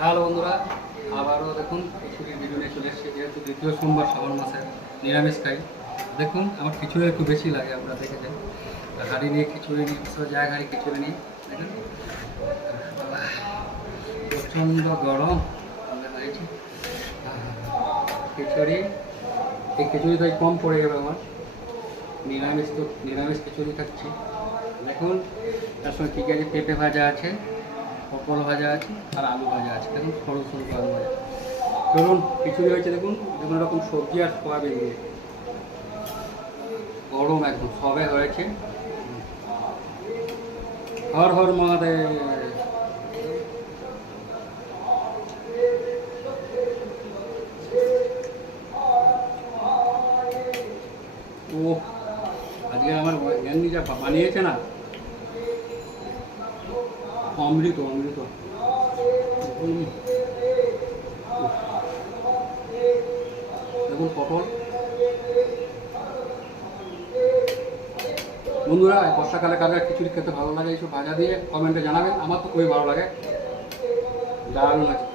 Hello বন্ধুরা, আবারও দেখুন খিচুড়ির ভিডিও নিয়ে চলে এসেছি। যেহেতু দ্বিতীয় সোমবার শ্রাবণ মাসে নিরামিষ খাই, দেখুন আমার খিচুড়ি একটু বেশি লাগে। আপনারা দেখেছেন হাঁড়ি নিয়ে খিচুড়ি নিয়ে জায়গা হাঁড়ি খিচুড়ি নিয়ে দেখেন প্রচণ্ড গরম হয়েছে খিচুড়ি। এই খিচুড়ি তো কম পড়ে যাবে আমার, নিরামিষ খিচুড়ি খাচ্ছি। দেখুন তার সঙ্গে কী আছে, পেঁপে ভাজা আছে, পটল ভাজা আছে আর আলু ভাজা আছে। দেখুন সরু সরু আলু ভাজা। ধরুন খিচুড়ি হয়েছে, দেখুন বিভিন্ন রকম সবজি আর সয়াবিন দিয়ে, গরম একদম সবে হয়েছে। হর হর মহাদেব। ও আজকে আমার জ্ঞানী যা বানিয়েছে না, অমৃত অমৃত। দেখুন পটল। বন্ধুরা বর্ষাকালে কাদের খিচুড়ি খেতে ভালো লাগে, এইসব ভাজা দিয়ে কমেন্টে জানাবেন। আমার তো খুবই ভালো লাগে, দারুণ আছে।